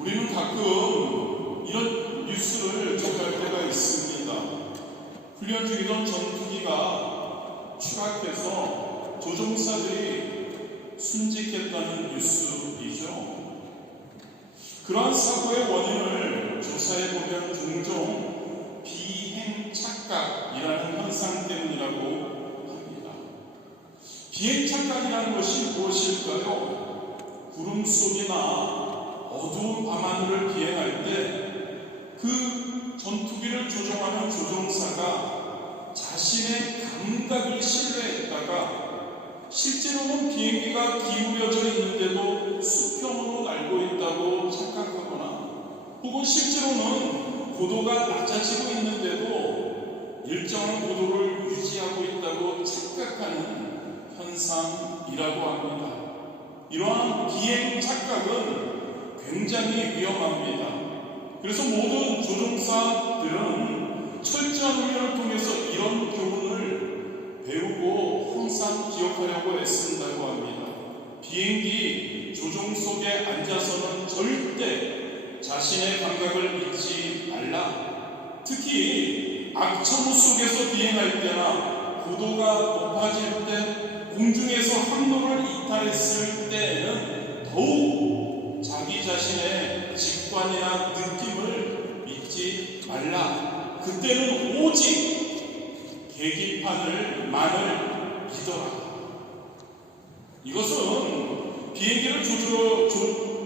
우리는 가끔 이런 뉴스를 접할 때가 있습니다. 훈련 중이던 전투기가 추락해서 조종사들이 순직했다는 뉴스이죠. 그러한 사고의 원인을 조사해보면 종종 비행 착각이라는 현상 때문이라고 합니다. 비행 착각이라는 것이 무엇일까요? 구름 속이나 어두운 밤하늘을 비행할 때 그 전투기를 조종하는 조종사가 자신의 감각을 신뢰했다가 실제로는 비행기가 기울여져 있는데도 수평으로 날고 있다고 착각하거나 혹은 실제로는 고도가 낮아지고 있는데도 일정한 고도를 유지하고 있다고 착각하는 현상이라고 합니다. 이러한 비행 착각은 굉장히 위험합니다. 그래서 모든 조종사들은 철저한 훈련을 통해서 이런 교훈을 배우고 항상 기억하려고 애쓴다고 합니다. 비행기 조종석에 앉아서는 절대 자신의 감각을 잊지 말라. 특히 악천후 속에서 비행할 때나 고도가 높아질 때, 공중에서 항로를 이탈했을 때에는 더욱 자기 자신의 직관이나 느낌을 믿지 말라. 그때는 오직 계기판만을 믿어라. 이것은 비행기를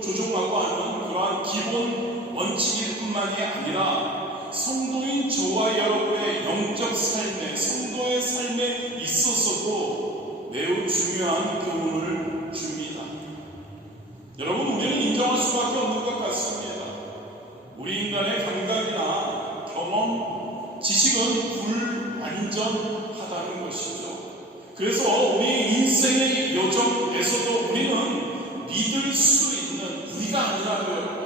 조종하고 하는 그러한 기본 원칙일 뿐만이 아니라 성도인 저와 여러분의 영적 삶에, 성도의 삶에 있어서도 매우 중요한 교훈을 줍니다. 여러분, 우리는 인정할 수밖에 없는 것 같습니다. 우리 인간의 감각이나 경험, 지식은 불완전하다는 것이죠. 그래서 우리 인생의 여정에서도 우리는 믿을 수 있는, 우리가 아니라 여러분,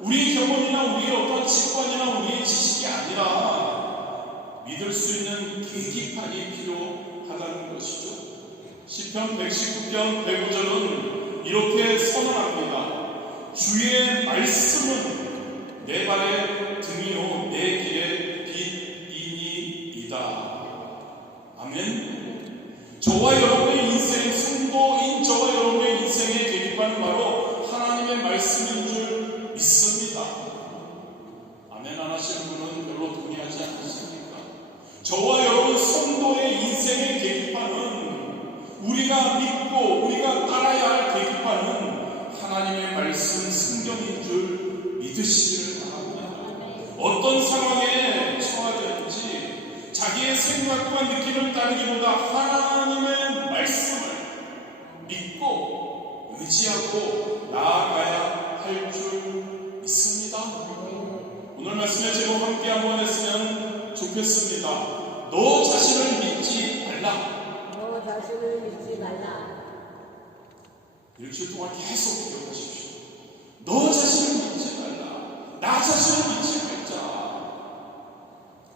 우리의 경험이나 우리의 어떤 직관이나 우리의 지식이 아니라 믿을 수 있는 계기판이 필요하다는 것이죠. 시편 119편 105절은 이렇게 선언합니다. 주의 말씀은 내 발의 등이요 내 길의 빛이니이다. 아멘. 저와 여러분의 인생, 성도인 저와 여러분의 인생의 계기판은 바로 하나님의 말씀인 줄 믿습니다. 아멘 안 하시는 분은 별로 동의하지 않으십니까? 저와 여러분 성도의 인생의 계기판은, 우리가 믿고 우리가 따라야 할 계기판은 하나님의 말씀 성경인 줄 믿으시기를 바랍니다. 어떤 상황에 처하든지 자기의 생각과 느낌을 따르기보다 하나님의 말씀을 믿고 의지하고 나아가야 할 줄 믿습니다. 오늘 말씀의 제목 함께 한번 했으면 좋겠습니다. 너 자신을 믿지 말라. 너 자신을 믿지 말라. 일주일 동안 계속 기억하십시오. 너 자신을 믿지 말라. 나 자신을 믿지 말자.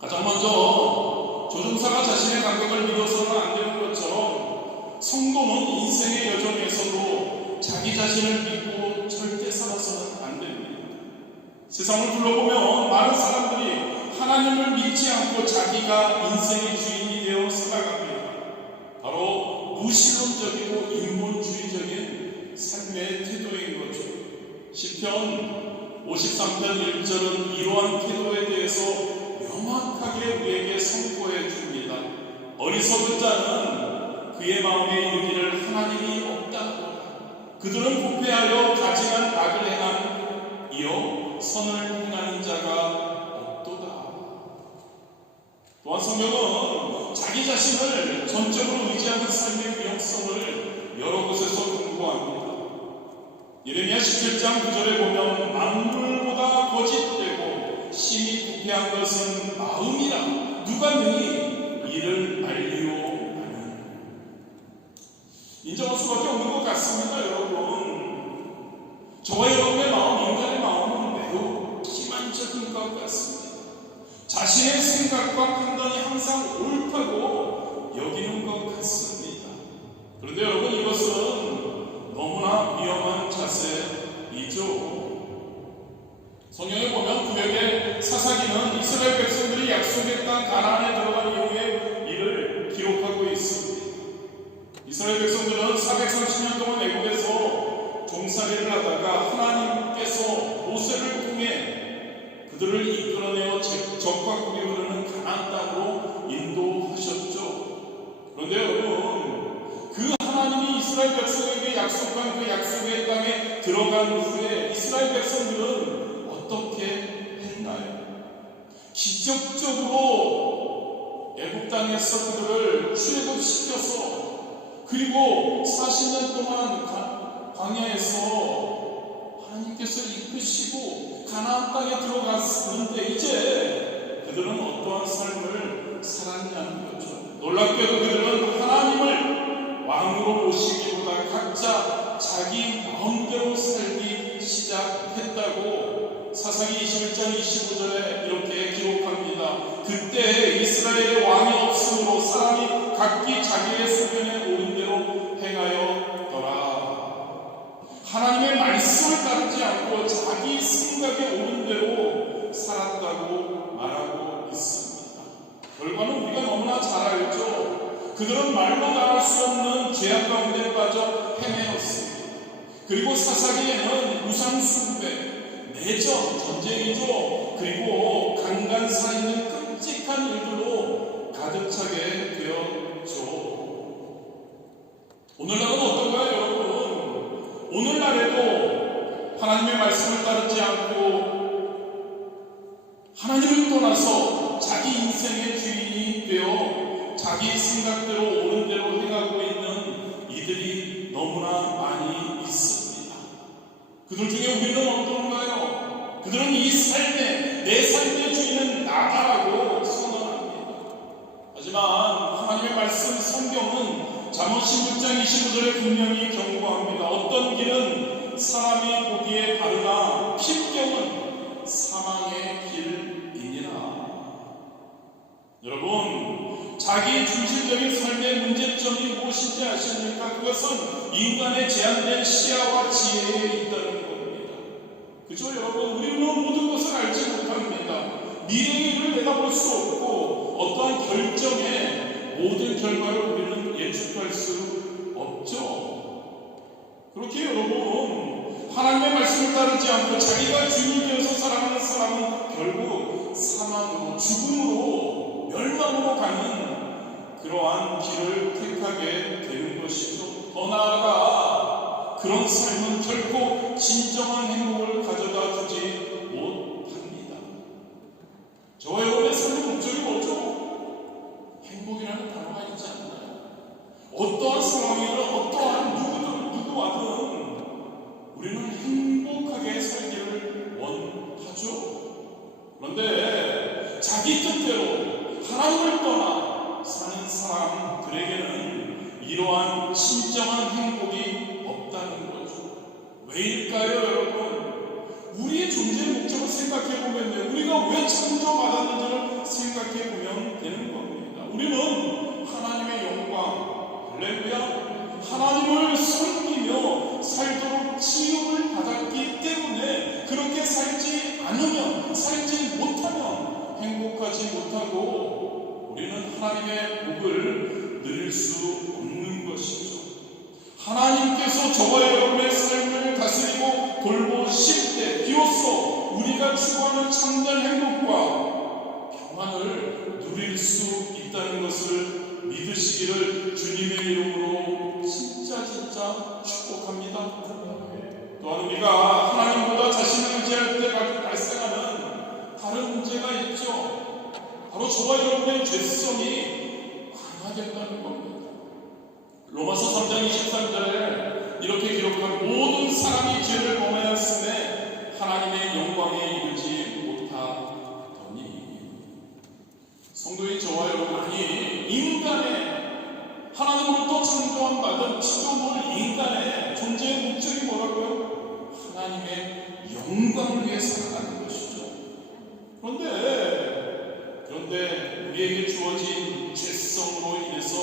가장 먼저 조종사가 자신의 감각을 믿어서는 안 되는 것처럼 성도는 인생의 여정에서도 자기 자신을 믿고 절대 살아서는 안 됩니다. 세상을 둘러보면 많은 사람들이 하나님을 믿지 않고 자기가 인생의 주인이 되어 살아갑니다. 바로 무신론적이고 인본주의적인 삶의 태도인 거죠. 시편 53편 1절은 이러한 태도에 대해서 명확하게 우리에게 선포해 줍니다. 어리석은 자는 그의 마음에 이르기를 하나님이 없다. 그들은 부패하여 가증한 악을 행함이요 선을 행하는 자가 없도다. 또한 성경은 자기 자신을 전적으로 의지하는 삶의 위험성을 여러 곳에서 공부합니다. 예레미야 17장 9절에 보면 만물보다 거짓되고 심히 부패한 것은 마음이라 누가 능히 이를 알리오나니. 인정할 수밖에 없는 것 같습니다. 여러분, 저와 여러분의 마음, 인간의 마음은 매우 기만적인 것 같습니다. 자신의 생각과 판단이 항상 옳다고 여기는 것 같습니다. 그런데 여러분, 이것은 너무나 위험한 자세이죠. 성경에 보면 구약의 사사기는 이스라엘 백성들이 약속의 땅 가나안에 들어간 이후의 일을 기록하고 있습니다. 이스라엘 백성들은 430년 동안 애굽에서 종살이를 하다가 하나님께서 모세를 통해 그들을 이끌어내어 적과 꿀이 흐르는 가나안 땅으로 인도하셨죠. 그런데 여러분, 그 하나님이 이스라엘 백성에게 약속한 그 약속의 땅에 들어간 후에 이스라엘 백성들은 어떻게 했나요? 기적적으로 애굽 땅에서 그들을 출애굽시켜서 그리고 40년 동안 광야에서 하나님께서 이끄시고 가나안 땅에 들어갔는데 이제 그들은 어떠한 삶을 살았냐는 거죠. 놀랍게도 그들은 하나님을 왕으로 모시기보다 각자 자기 마음대로 살기 시작했다고 사사기 21장 25절에 이렇게 기록합니다. 그때 이스라엘의 왕이 없으므로 사람이 각기 자기의 소견에 옳은 대로 행하였더라. 하나님의 말씀을 따르지 않고 자기 생각에 옳은 대로 살았다고 말하고 있습니다. 결과는 우리가 너무나 잘 알죠. 그들은 말로 말할 수 없는 죄악 가운데 빠져 헤매었습니다. 그리고 사사기에는 우상 숭배, 내전, 전쟁이죠. 그리고 강간살인 등 끔찍한 일들로 가득 차게 되었죠. 오늘날은 어떤가요, 여러분? 오늘날에도 하나님의 말씀을 따르지 않고 하나님을 떠나서 자기 인생의 주인이 되어 자기 생각대로 옳은 대로 행하고 있는 이들이 너무나 많이 있습니다. 그들 중에 우리는 어떤가요? 그들은 이 삶의, 내 삶의 주인은 나다라고 선언합니다. 하지만 하나님의 말씀 성경은 잠언 16장 25절에 분명히 경고합니다. 어떤 길은 사람이 보기에 바르나 필경은 사망의 길이니라. 여러분, 자기 중심적인 삶의 문제점이 무엇인지 아십니까? 그것은 인간의 제한된 시야와 지혜에 있다는 겁니다. 그죠, 여러분? 우리는 모든 것을 알지 못합니다. 미래의 일을 내다볼 수 없고 어떠한 결정에 모든 결과를 우리는 예측할 수 없죠. 그렇게 여러분, 하나님의 말씀을 따르지 않고 자기가 주인이 되어서 살아가는 사람은 결국 사망으로, 죽음으로, 멸망으로 가는 그러한 길을 택하게 되는 것이죠. 더 나아가 그런 삶은 결코 진정한 행복을 가져다 주지 못합니다. 저와 여러분의 삶의 목적이 뭐죠? 행복이라는 단어가 있지 않나요? 어떠한 상황이든 어떠한 누구와든 우리는 행복하게 살기를 원하죠. 그런데 자기 뜻대로 하나님을 떠나 사는 사람들에게는 이러한 진정한 행복이 없다는 거죠. 왜일까요, 여러분? 우리의 존재 목적을 생각해보면 우리가 왜 창조받았는지를 생각해보면 되는 겁니다. 우리는 하나님의 영광, 할렐루야, 하나님을 섬기며 살도록 지음을 받았기 때문에 그렇게 살지 않으면, 살지 못하면 행복하지 못하고 우리는 하나님의 복을 누릴 수 없는 것이죠. 하나님께서 저와 여러분의 삶을 다스리고 돌보실 때 비로소 우리가 추구하는 참된 행복과 평안을 누릴 수 있다는 것을 믿으시기를 주님의 이름으로 진짜 축복합니다. 또한 우리가 하나님보다 자신을 의지할 때 발생하는 다른 문제가 있죠. 바로 저와 여러분의 죄성이 강화된다는 겁니다. 로마서 3장 23절에 이렇게 기록한 모든 사람이 죄를 범하였음에 하나님의 영광에 이르지 못하더니. 성도인 저와 여러분, 아니 인간의 하나님으로부터 창조한 받은 피조물 인간의 존재의 목적이 뭐라고요? 하나님의 영광을 위해 살아가는 것이죠. 그런데 우리에게 주어진 죄성으로 인해서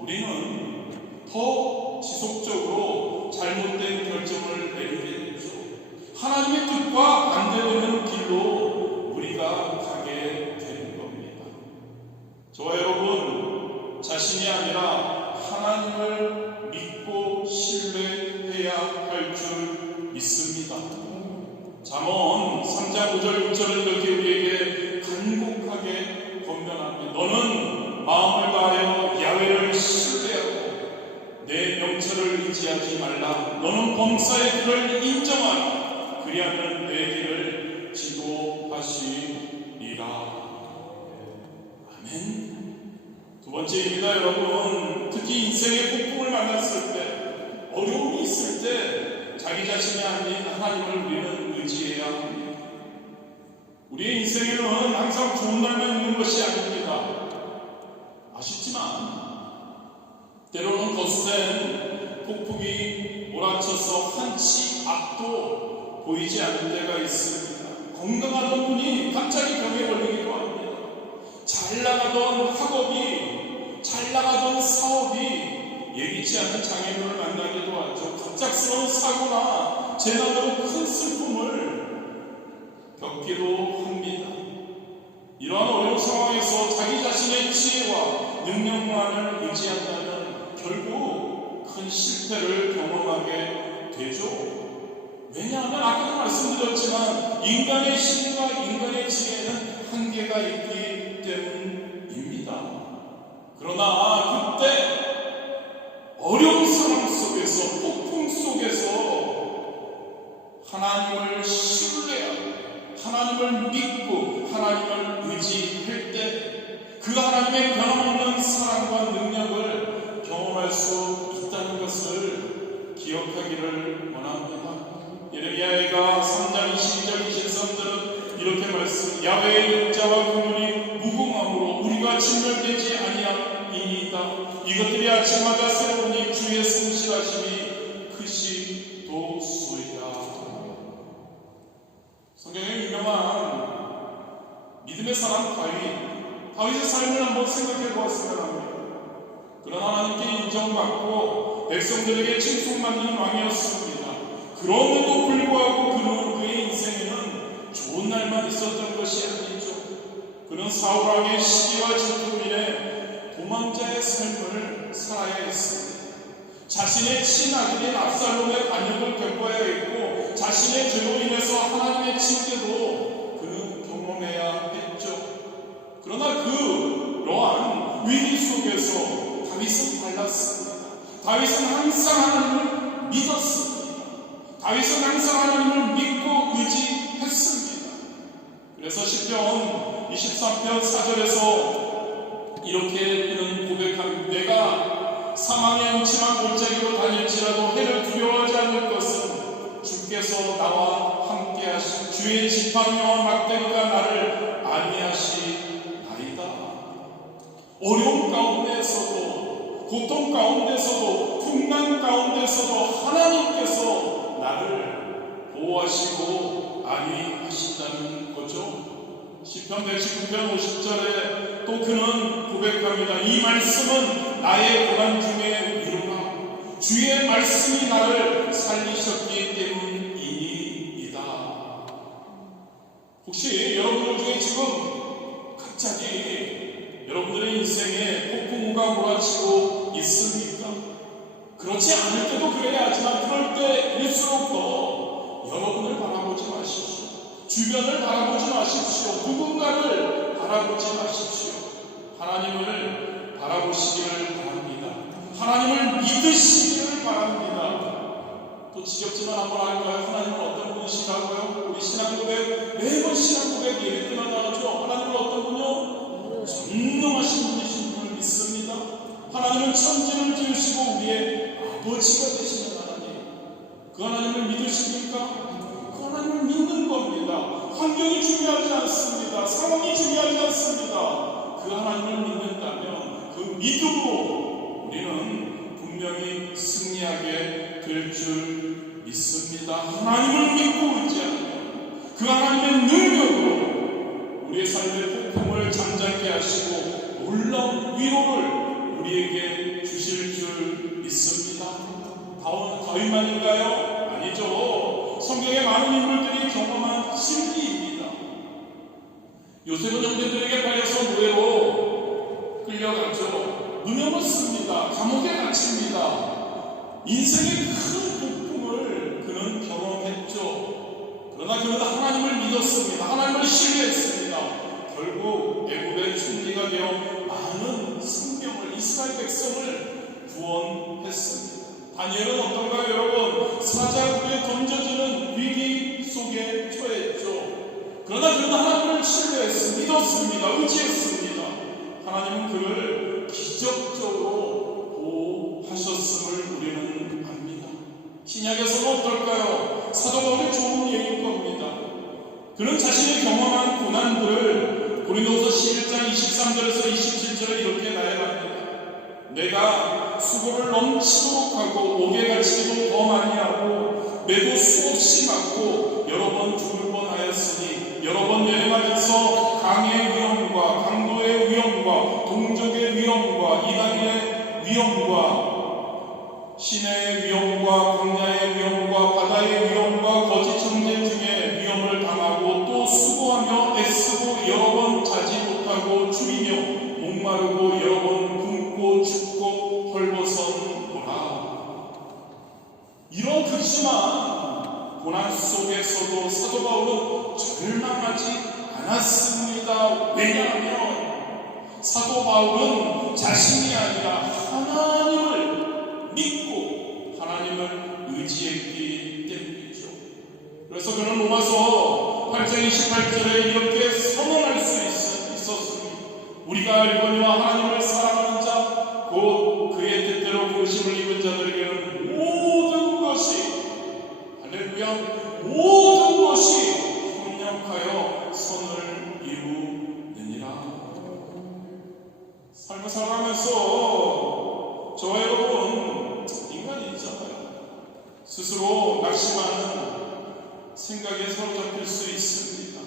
우리는 더 지속적으로 잘못된 결정을 내리게 되죠. 하나님의 뜻과 반대되는 잠언 3장 5절 6절은 이렇게 우리에게 간곡하게 권면합니다. 너는 마음을 다하여 야훼를 신뢰하고 내 명철을 의지하지 말라. 너는 범사의 길을 인정하라. 그리하면 내 길을 지도하시리라. 아멘. 두 번째입니다, 여러분. 특히 인생의 폭풍을 만났을 때, 어려움이 있을 때 자기 자신이 아닌 하나님을 우리는 의지해야 합니다. 우리의 인생에는 항상 좋은 날만 있는 것이 아닙니다. 아쉽지만 때로는 거센 폭풍이 몰아쳐서 한치 앞도 보이지 않는 때가 있습니다. 건강하던 분이 갑자기 병에 걸리기도 합니다. 잘 나가던 학업이, 잘 나가던 사업이 예기치 않은 장애물을 만나기도 하죠. 갑작스러운 사고나 재난으로 큰 슬픔을 겪기도 합니다. 이러한 어려운 상황에서 자기 자신의 지혜와 능력만을 의지한다면 결국 큰 실패를 경험하게 되죠. 왜냐하면 아까도 말씀드렸지만 인간의 힘과 인간의 지혜는 한계가 있기 때문입니다. 그러나 그때 어려운 상황 속에서, 폭풍 속에서 하나님을 신뢰하고 하나님을 믿고 하나님을 의지할 때 그 하나님의 변함없는 사랑과 능력을 경험할 수 있다는 것을 기억하기를 원합니다. 예레미야가 3장 22절 23절은 이렇게 말씀, 야훼의 인자와 긍휼이 무궁함으로 우리가 진멸되지 아니함이니이다. 이것들이 아침마다 새로우니 주의 성실하심이 크시도소이다. 성경의 유명한 믿음의 사람 다윗의 삶을 한번 생각해 보았으면 합니다. 그러나 하나님께 인정받고 백성들에게 칭송받는 왕이었습니다. 그럼에도 불구하고 그의 인생에는 좋은 날만 있었던 것이 아니죠. 그는 사울 왕의 시기와 질투로 인해 도망자의 삶을 살아야 했습니다. 자신의 친아들인 압살롬의 반역을 겪어야 했고 자신의 죄로 인해서 하나님의 징계도 그는 경험해야 했죠. 그러나 그러한 위기 속에서 다윗은 달랐습니다. 다윗은 항상 하나님을 믿었습니다. 다윗은 항상 하나님을 믿고 의지했습니다. 그래서 시편 23편 4절에서 이렇게 그는 고백합니다. 내가 사망의 음침한 골짜기로 다닐지라도 해를 두려워하지 않을 것은 주께서 나와 함께 하시 주의 지팡이와 막대기가 나를 안위하시나이다. 어려움 가운데서도, 고통 가운데서도, 풍랑 가운데서도 하나님께서 나를 보호하시고 안위하신다는 거죠. 시편 119편 50절에 또 그는 고백합니다. 이 말씀은 나의 고난 중에 위로가 주의 말씀이 나를 살리셨기 때문이니이다. 혹시 여러분들 중에 지금 갑자기 여러분들의 인생에 폭풍우가 몰아치고 있습니까? 그렇지 않을 때도 그래야 하지만 그럴 때일수록 더 여러분을 바라보지 마십시오. 주변을 바라보지 마십시오. 누군가를 바라보지 마십시오. 하나님을 바라보시기를 바랍니다. 하나님을 믿으시기를 바랍니다. 또 지겹지만 한번 할까요? 하나님은 어떤 분이시라고요? 우리 신앙고백, 매번 신앙고백 얘기 때마다 하죠. 하나님은 어떤 분이요? 전능하신 분이신 분을 믿습니다. 하나님은 천지를 지으시고 우리의 아버지가 되시는 하나님. 그 하나님을 믿으십니까? 그 하나님을 믿는 겁니다. 환경이 중요하지 않습니다. 상황이 중요하지 않습니다. 그 하나님을 믿는다면 그 믿음으로 우리는 분명히 승리하게 될 줄 믿습니다. 하나님을 믿고 의지하면 그 하나님의 능력으로 우리의 삶의 폭풍을 잠잠게 하시고 놀라운 위로를 우리에게 주실 줄 믿습니다. 다윗만인가요? 아니죠. 성경의 많은 인물들이 경험한 진리입니다. 요셉은 형제들에게 팔려서 노예로 끌려갔죠. 누명을 씁니다. 감옥에 갇힙니다. 인생의 큰 폭풍을 그는 경험했죠. 그러나 그러나 그는 하나님을 믿었습니다. 하나님을 신뢰했습니다. 결국 애굽의 총리가 되어 많은 생명을, 이스라엘 백성을 구원했습니다. 다니엘은 어떤가요, 여러분? 사자굴에 던져지는 위기 속에 처했죠. 그러나 그는 하나님을 신뢰했습니다. 믿었습니다. 의지했습니다. 하나님은 그를 기적적으로 보호하셨음을 우리는 압니다. 신약에서는 어떨까요? 사도 바울의 좋은 얘기일 겁니다. 그는 자신이 경험한 고난들을 고린도서 11장 23절에서 27절에 이렇게 나열합니다. 내가 수고를 넘치도록 하고 옥에 갇히기도 더 많이 하고 매도 수없이 맞고 여러 번 죽을 뻔하였으니 여러 번 여행하면서 강의 위험과 강도의 위험과 동족의 위험과 이방인의 위험과 시내의 위험과 광야의 위험과 바다의 위험과 거짓 정죄 등의 위험을 당하고 또 수고하며 애쓰고 여러 번 자지 못하고 줄이며 목마르고 여러 번 굶고 죽고 헐벗어노라. 이런 극심한 고난 속에서도 사도 바울은 절망하지 않았습니다. 왜냐하면 사도 바울은 자신이 아니라 하나님을 믿고 하나님을 의지했기 때문이죠. 그래서 그는 로마서 8장 28절에 이렇게 선언할 수 있었습니다. 우리가 알거니와 하나님을 사랑하는 자 곧 그의 뜻대로 부르심을 입은 자들에게는 모든 것이 할렐루야 모든 것이 협력하여 선을 이루느니라. 삶을 살아가면서 저와 여러분 인간이잖아요. 스스로 낙심하는 생각에 사로잡힐 수 있습니다.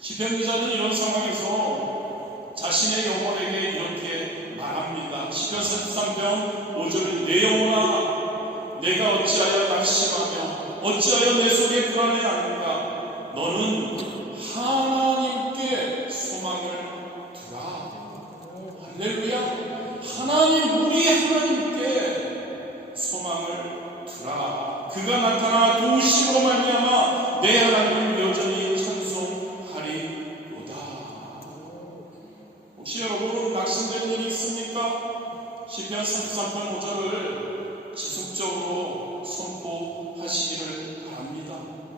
시편 기자는 이런 상황에서 자신의 영혼에게 이렇게 말합니다. 시편 33편 5절 내 영혼아 내가 어찌하여 낙심하며 어찌하여 내 속에 불안해하는가. 너는 하나님께 소망을 두라. 할렐루야. 하나님, 우리 하나님께 소망을 두라. 그가 나타나 도우심으로 말미암아 내 하나님을 여전히 찬송하리로다. 혹시 여러분 낙심된 일 있습니까? 시편 33편 5절을 지속적으로 선포하시기를 바랍니다.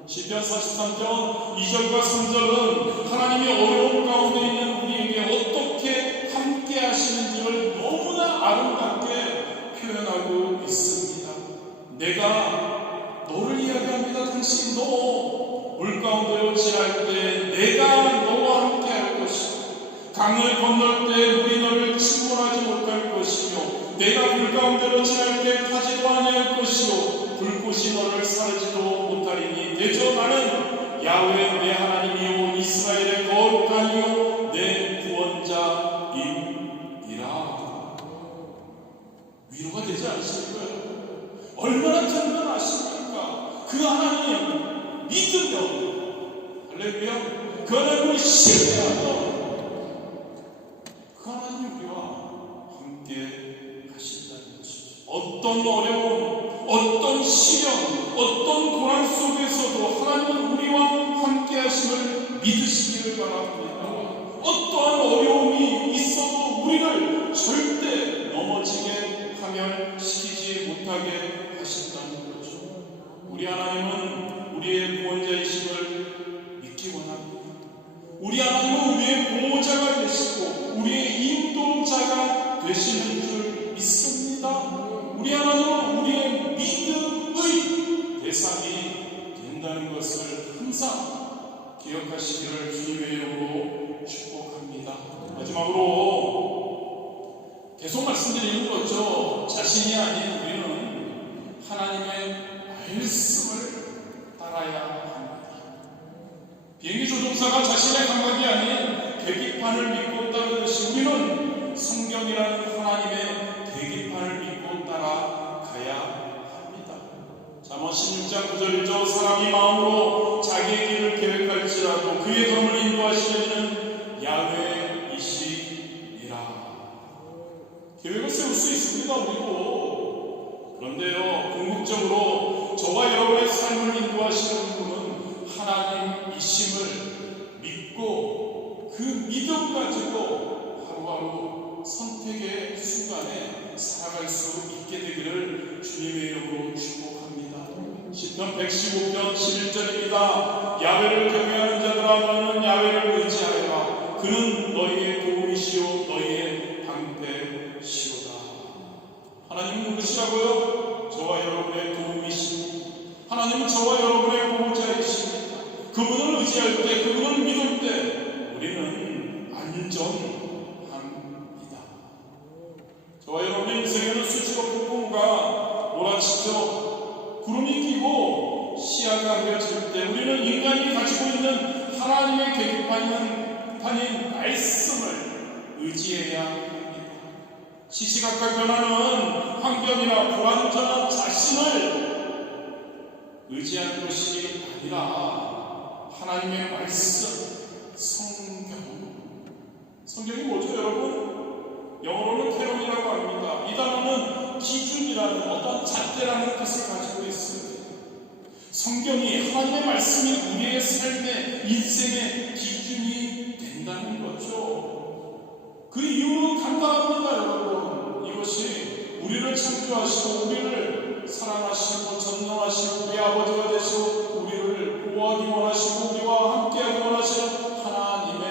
시편 43편 2절과 3절은 하나님이 어려운 가운데 있는 우리에게 어떻게 함께 하시는지를 너무나 아름답게 표현하고 있습니다. 내가 너를 이야기합니다. 당신 너 물가운데로 지날 때 내가 너와 함께 할 것이고 강을 건널 때 물이 너를 침몰하지 못할 것이며 내가 물가운데로 지날 때 타지도 아니할 것이요 불꽃이 너를 사르지도 못하리니 대저 나는 야훼 내 하나님이요 이스라엘의 거룩한 이요 내 구원자임이라. 위로가 되지 않으실까요? 얼마나 장난하십니까? 그 하나님 믿으면 할렐루야 그 하나님을 신뢰하면 그 하나님이 우리와 함께 하신다는 것이죠. 어떤 어려움, 어떤 시련, 어떤 고난 속에서도 하나님은 우리와 함께 하심을 믿으시기를 바랍니다. 어떠한 어려움이 있어도 우리를 절대 넘어지게 파멸시키지 못하게 하신다는 거죠. 우리 하나님은 우리의 구원자이심을 믿기 원합니다. 우리 하나님은 우리의 보호자가 되시고 우리의 인도자가 되시는 줄 믿습니다. 우리 하나님은 우리의 믿음의 대상이 된다는 것을 항상 기억하시기를 주님의 이름으로 축복합니다. 마지막으로 계속 말씀드리는 거죠. 자신이 아닌 우리는 하나님의 말씀을 따라야 합니다. 비행기 조종사가 자신의 감각이 아닌 계기판을 믿고 따르듯이 우리는 성경이라는 하나님의 계기판을 믿고 따라가야 합니다. 잠언 16장 9절이죠. 사람이 마음으로 자기의 길을 계획할지라도 그의 걸음을 인도하시는 야훼이시니라. 계획을 세울 수 있습니다. 우리도. 그런데요 궁극적으로 저와 여러분의 삶을 인도하시는 분은 17절입니다. 야훼를 경외하는 자들아 너는 야훼를 의지하여라. 그는 너희의 도움이시오 너희의 방패시오다. 하나님은 누구시라고요? 저와 여러분의 도움이십니다. 하나님은 저와 여러분의 보호자이십니다. 그분을 의지할 때, 그분을 믿을 때 우리는 안전합니다. 저와 여러분의 인생에는 수치와 폭풍과 몰아치죠. 구름이 끼고 시야가 흐려질 때 우리는 인간이 가지고 있는 하나님의 계급판인 말씀을 의지해야 합니다. 시시각각 변하는 환경이나 불완전한 자신을 의지하는 것이 아니라 하나님의 말씀, 성경이 뭐죠 여러분? 영어로는 캐논이라고 합니다. 이 단어는 기준이라는 어떤 잣대라는 뜻을 가지고 있습니다. 성경이 하나님의 말씀이 우리의 삶의 인생의 기준이 된다는 거죠. 그 이유는 간단합니다 여러분. 이것이 우리를 창조하시고 우리를 사랑하시고 전능하시고 우리 아버지가 되시고 우리를 보호하기 원하시고 우리와 함께하기 원하시는 하나님의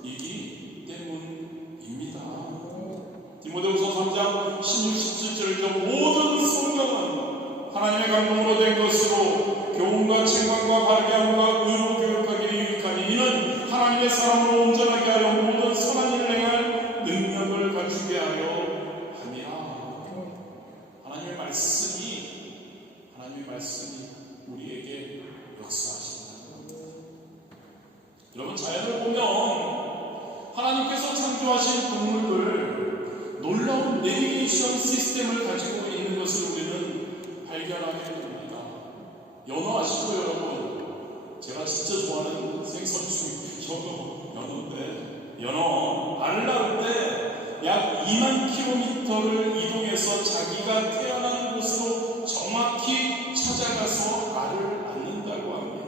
말씀이기 때문입니다. 디모데후서 3장 16, 17절이죠. 모든 성경은 하나님의 감동으로 된 것으로 교훈과 책망과 바르게 함과 의로 교육하기에 유익하니 이는 하나님의 사람으로 온전하게 하여 모든 선한 일을 행할 능력을 갖추게 하여 함이라. 하나님의 말씀이 우리에게 역사하신다. 여러분 자연을 보면 하나님께서 창조하신 동물들 놀라운 내비게이션 시스템을 가지고 있는 것을 우리는 발견하게 됩니다. 연어 아시죠 여러분? 제가 진짜 좋아하는 생선 중에 연어인데 연어 알을 낳을 때 약 2만 킬로미터를 이동해서 자기가 태어난 곳으로 정확히 찾아가서 알을 낳는다고 합니다.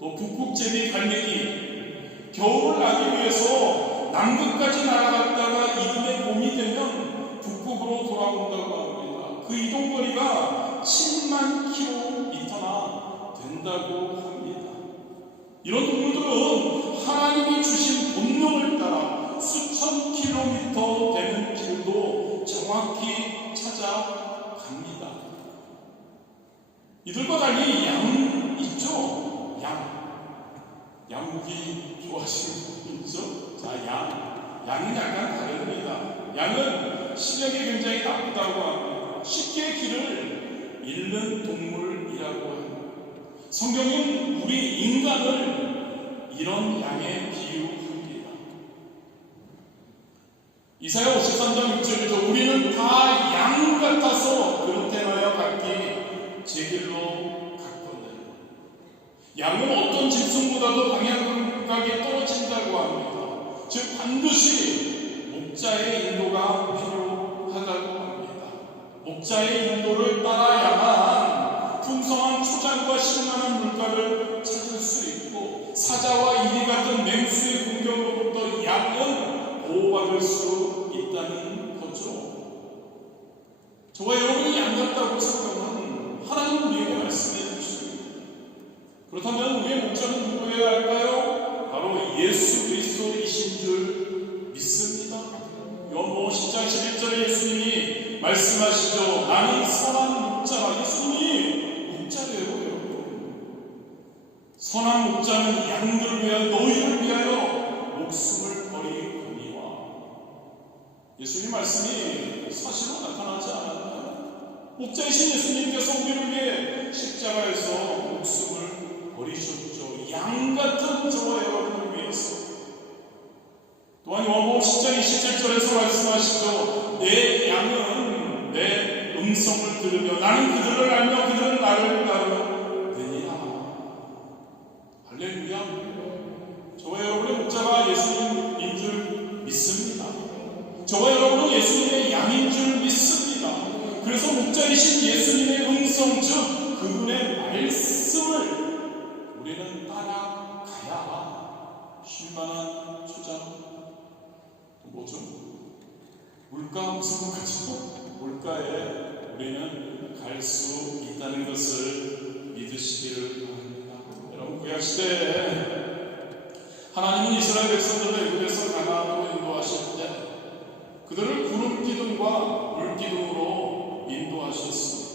또 북극제비 갈매기 겨울을 나기 위해서 남극까지 날아갔다가 이듬해 봄이 되면 북극으로 돌아온다고 합니다. 그 이동거리가 7만 킬로미터나 된다고 합니다. 이런 동물들은 하나님이 주신 본능을 따라 수천 킬로미터 되는 길도 정확히 찾아갑니다. 이들과 달리 양 있죠? 양 고기 좋아하시는 분 있죠? 자, 양은 약간 다릅니다. 양은 시력이 굉장히 나쁘다고 합니다. 쉽게 길을 잃는 동물이라고 합니다. 성경은 우리 인간을 이런 양에 비유합니다. 이사야 53장 6절이죠. 우리는 다 양 같아서 그릇되나여 각기 제 길로 갔거든. 양은 어떤 짐승보다도 방향감각이 떨어진다고 합니다. 즉 반드시 목자의 인도가 필요하다고 합니다. 목자의 인도를 따라야만 풍성한 초장과 신선한 물가를 찾을 수 있고 사자와 이리 같은 맹수의 공격으로부터 양은 보호받을 수 있다는 거죠. 저와 여러분이 양 같다고 성경은 하나님 우리에게 말씀해 주십니다. 그렇다면 우리의 목자는 누구여야 할까요? 바로 예수 그리스도이신 줄 믿습니다. 요한복음 10장 11절에 예수님이 말씀하시죠. 나는 선한 목자라. 예수님이 목자래요 여러분. 선한 목자는 양들을 위하여 너희를 위하여 목숨을 버리거니와. 예수님 말씀이 사실로 나타나지 않았나요? 목자이신 예수님께서 우리를 위해 십자가에서 목숨을 버리셨죠. 양 같은 저와 여러분을 위해서. 또한 요한복음 10장 27절에서 말씀하시죠. 내 양은 내 음성을 들으며 나는 그들을 알며 그들은 나를 따르느니라. 할렐루야. 저와 여러분의 목자가 예수님인 줄 믿습니다. 저와 여러분은 예수님의 양인 줄 믿습니다. 그래서 목자이신 예수님의 음성 즉 그분의 말씀을 우리는 따라가야 쉴만한 초장 뭐죠? 물가 무슨 물가죠? 물가에 우리는 갈 수 있다는 것을 시대에 하나님은 이스라엘 백성들을 애굽에서 가나안으로 인도하실 때 그들을 구름 기둥과 물 기둥으로 인도하셨습니다.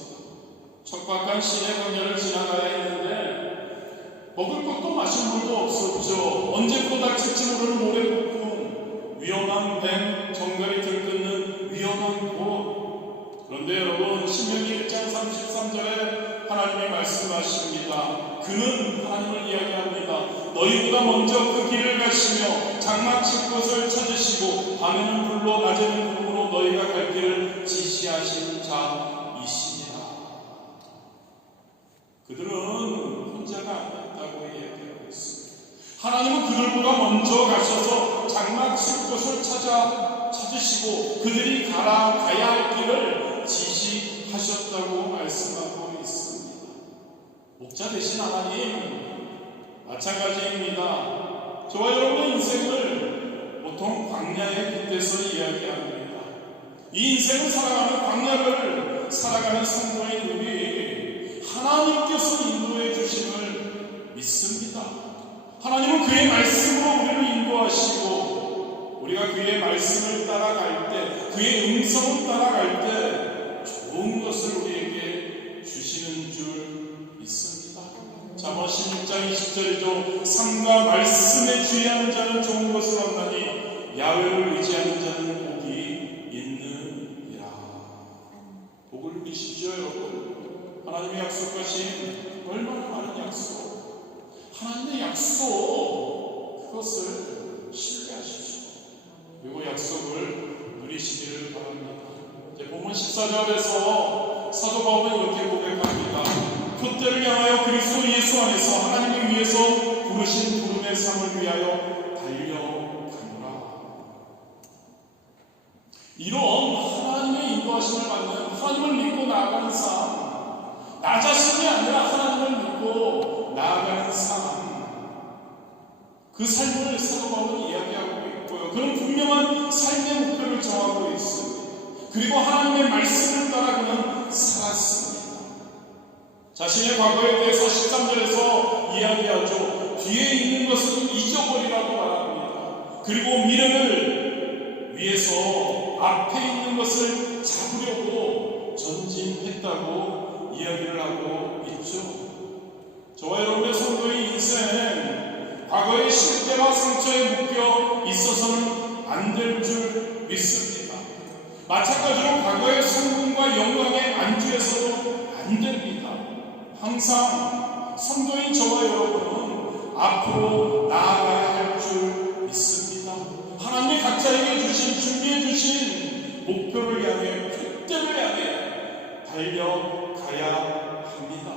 척박한 시내 광야를 지나가야 했는데 먹을 것도 마실 물도 없었죠. 언제 또 닥칠지 모르는 모래폭풍, 위험한 뱀, 정갈이 들끓는 위험한 곳. 그런데 여러분, 신명기 1장 33절에 하나님이 말씀하십니다. 그는 하나님을 이야기합니다. 너희보다 먼저 그 길을 가시며 장막칠 곳을 찾으시고 밤에는 불로 낮에는 구름으로 너희가 갈 길을 지시하신 자이시니라. 그들은 혼자가 아니었다고 이야기하고 있습니다. 하나님은 그들보다 먼저 가셔서 장막칠 곳을 찾으시고 그들이 가야 할 길을 지시하셨다고 말씀하고 있습니다. 목자 되신 하나님 마찬가지입니다. 저와 여러분의 인생을 보통 광야에 빗대서 이야기합니다. 이 인생을 살아가는 광야를 살아가는 성도인 우리, 하나님께서 인도해 주심을 믿습니다. 하나님은 그의 말씀으로 우리를 인도하시고 우리가 그의 말씀을 따라갈 때, 그의 음성을 따라갈 때 좋은 것을 우리에게 주시는 줄 믿습니다. 잠언 16장 20절이죠. 삶과 말씀에 주의하는 자는 좋은 것을 얻나니 야훼를 의지하는 자는 복이 있느니라. 복을 누리십시오 여러분. 하나님의 약속하신 얼마나 많은 약속, 하나님의 약속, 그것을 신뢰하십시오. 그리고 약속을 누리시기를 바랍니다. 본문 14절에서 사도 바울은 이렇게 고백합니다. 표대를 향하여 그리스도 예수 안에서 하나님을 위해서 부르신 부름의 삶을 위하여 달려가노라. 이런 하나님의 인도하심을 받는, 하나님을 믿고 나아가는 삶, 나 자신이 아니라 하나님을 믿고 나아가는 삶, 그 삶을 사도 바울은 이야기하고 있고요. 그는 분명한 삶의 목표를 정하고 있습니다. 그리고 하나님의 말씀을 따라 그는 살았습니다. 자신의 과거에 대해서 13절에서 이야기하죠. 뒤에 있는 것은 잊어버리라고 말합니다. 그리고 미래를 위해서 앞에 있는 것을 잡으려고 전진했다고 이야기를 하고 있죠. 저와 여러분의 성도의 인생, 과거의 실패와 상처에 묶여 있어서는 안 될 줄 믿습니다. 마찬가지로 과거의 성공과 영광에 안주해서도 안 됩니다. 항상 성도인 저와 여러분은 앞으로 나아가야 할 줄 믿습니다. 하나님이 각자에게 주신, 준비해 주신 목표를 향해, 표대를 향해 달려가야 합니다.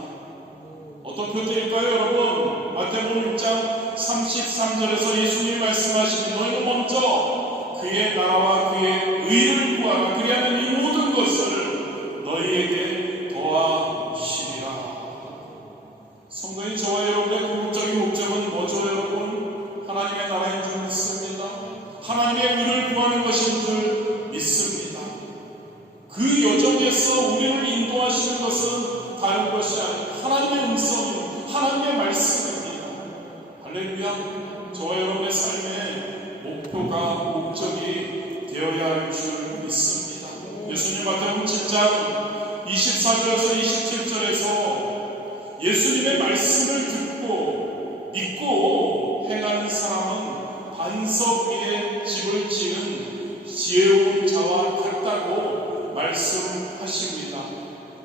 어떤 표대일까요 여러분? 마태복음 6장 33절에서 예수님이 말씀하시니 너희는 먼저 그의 나라와 그의 의를 구하라. 그리하면 이 모든 것을 너희에게 더하시리라. 성도인 저와 여러분의 궁극적인 목적은 뭐죠 여러분? 하나님의 나라인 줄 믿습니다. 하나님의 의를 구하는 것인 줄 믿습니다. 그 여정에서 우리를 인도하시는 것은 다른 것이 아니라 하나님의 음성입니다. 하나님의 말씀입니다. 할렐루야. 저와 여러분의 삶의 목표가, 목적이 되어야 할 줄 믿습니다. 예수님 마태복음 7장 24절에서 27절에서 예수님의 말씀을 듣고 믿고 행하는 사람은 반석 위에 집을 지은 지혜로운 자와 같다고 말씀하십니다.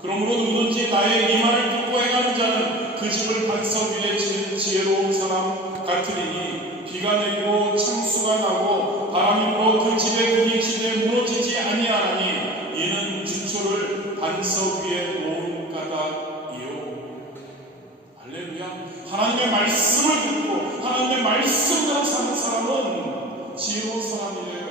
그러므로 누구든지 나의 이 말을 듣고 행하는 자는 그 집을 반석 위에 지은 지혜로운 사람 같으리니 비가 내리고 창수가 나고 바람이 불어 그 집에 굴이 치되 무너지지 아니하나니 이는 주초를 반석 위에 놓은 까닭이요. 할렐루야. 하나님의 말씀을 듣고 하나님의 말씀대로 사는 사람은 지혜로운 사람이에요.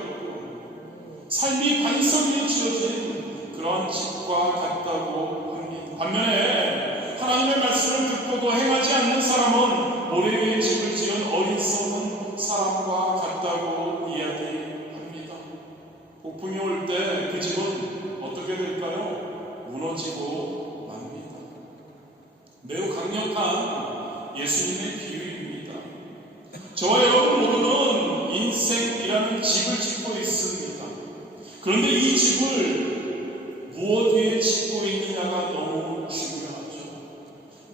삶이 반석 위에 지어진 그런 집과 같다고 합니다. 반면에 하나님의 말씀을 듣고도 행하지 않는 사람은 모래 위에 집을 지은 어리석은 사람과 같다고 이야기합니다. 폭풍이 올 때 그 집은 어떻게 될까요? 무너지고 맙니다. 매우 강력한 예수님의 비유입니다. 저와 여러분 모두는 인생이라는 집을 짓고 있습니다. 그런데 이 집을 무엇 위에 짓고 있느냐가 너무 중요하죠.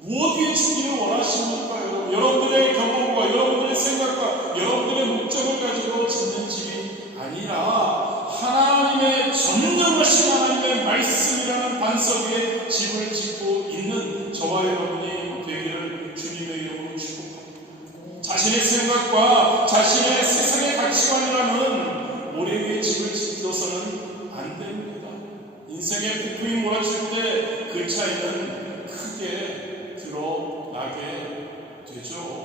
무엇 위에 짓기를 원하십니까? 여러분들의 경험과 여러분들의 생각과 여러분들의 목적을 가지고 짓는 집이 아니라 하나님의 전능하신 하나님의 말씀이라는 반석 위에 집을 짓고 있는 저와 여러분이 되기를 주님의 이름으로 축복합니다. 자신의 생각과 자신의 세상의 가치관이라는 모래 위에 집을 짓어서는 안 됩니다. 인생의 폭풍이 몰아칠 때 그 차이는 크게 드러나게 되죠.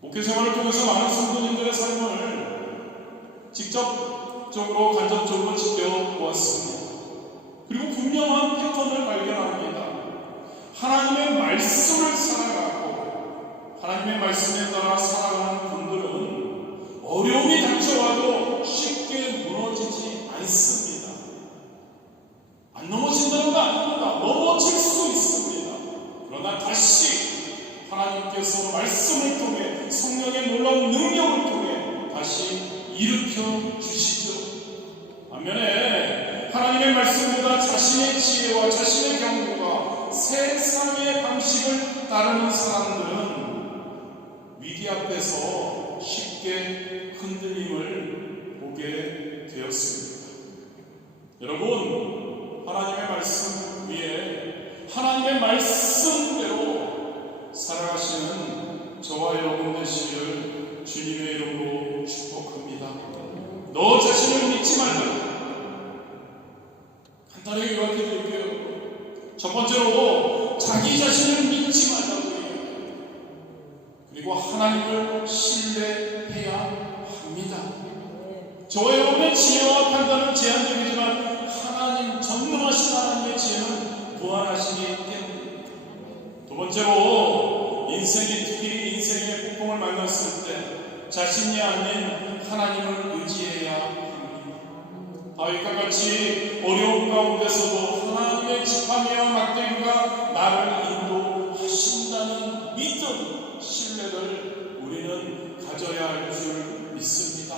목회 생활을 통해서 많은 성도님들의 삶을 직접적으로 간접적으로 지켜보았습니다. 그리고 분명한 패턴을 발견합니다. 하나님의 말씀을 살아가고 하나님의 말씀에 따라 살아가는 분들은 어려움이 닥쳐와도 쉽게 무너지지 않습니다. 안 넘어진다는 거 아닙니다. 넘어질 수도 있습니다. 그러나 다시 하나님께서 말씀을 통해 성령의 놀라운 능력을 통해 다시 일으켜 주시죠. 반면에 하나님의 말씀보다 자신의 지혜와 자신의 경고가 세상의 방식을 따르는 사람들은 위기 앞에서 쉽게 흔들림을 보게 되었습니다. 여러분, 하나님의 말씀 위에 하나님의 말씀대로 살아가시는 저와 여러분 되시기를 주님의 이름으로 축복합니다. 너 자신을 믿지 말라. 간단하게 요약해 드릴게요. 첫 번째로 자기 자신을 믿지 말라고 얘기해요. 그리고 하나님을 신뢰해야 합니다. 저와 여러분의 지혜와 판단은 제한적이지만 하나님 전능하신 하나님의 지혜는 무한하시기 때문입니다. 두 번째로 특히 인생의 폭풍을 만났을 때 자신이 아닌 하나님을 의지해야 합니다. 다윗과 같이 어려운 가운데서도 하나님의 지팡이와 막대기가 나를 인도하신다는 믿음, 신뢰를 우리는 가져야 할 줄 믿습니다.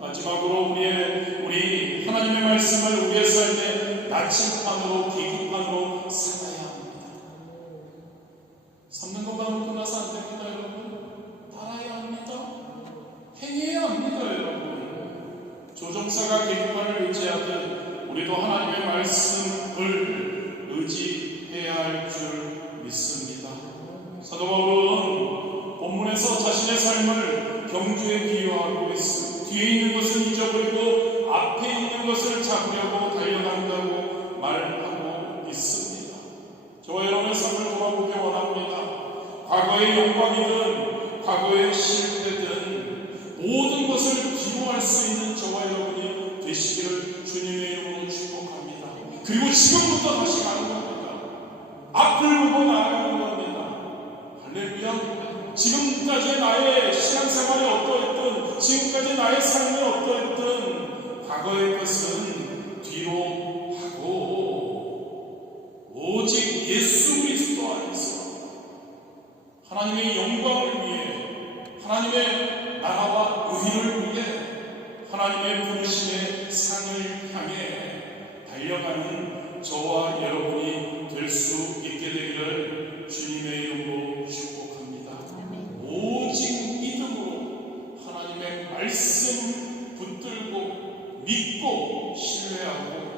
마지막으로 우리 하나님의 말씀을 우리의 삶의 나침판으로 계기판으로 삼아야 합니다. 삼는 것만으로 끝나서 안 됩니다, 여러분. 따라야 합니다. 행해야 합니다, 여러분. 조종사가 계기판을 의지하듯 우리도 하나님의 말씀을 의지해야 할 줄 믿습니다. 사도 바울은 본문에서 자신의 삶을 경주에 비유하고 있습니다. 뒤에 있는 것을 잊어버리고 앞에 있는 것을 잡으려고 달려간다고 말하고 있습니다. 저와 여러분의 삶을 돌아보기 원합니다. 과거의 영광이든 과거의 실패든 모든 것을 뒤로할 수 있는 저와 여러분이 되시기를 주님의 이름으로 축복합니다. 그리고 지금부터 다시 가는 겁니다. 앞을 보고 나아가는 겁니다. 할렐루야. 지금까지 나의 신앙생활이 어떠했든 지금까지 나의 삶이 어떠했든 과거의 것은 뒤로 하고 오직 예수 그리스도 안에서 하나님의 영광을 위해 하나님의 나라와 의를 위해 하나님의 부르심의 상을 향해 달려가는 저와 여러분이 될 수 있게 되기를 주님의 이름으로 축복합니다. 오직 믿음으로 하나님의 말씀 붙들고 믿고 신뢰하고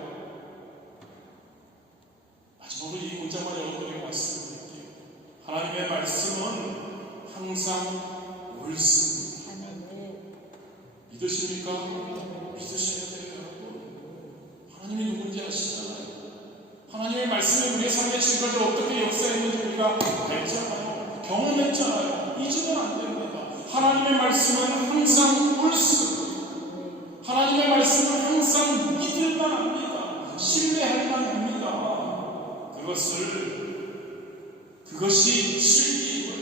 마지막으로 이 문장만 여러분에게 말씀드릴게요. 하나님의 말씀은 항상 옳습니다. 믿으십니까? 믿으셔야 돼요, 여러분. 하나님이 누군지 아시잖아요. 하나님의 말씀이 우리의 삶에 지금까지 어떻게 역사했는지 우리가 알잖아요. 경험했잖아요. 잊으면 안 됩니다. 하나님의 말씀은 항상 옳습니다. 하나님의 말씀은 항상 믿을만 합니다. 신뢰할만 합니다. 그것이 진리고요.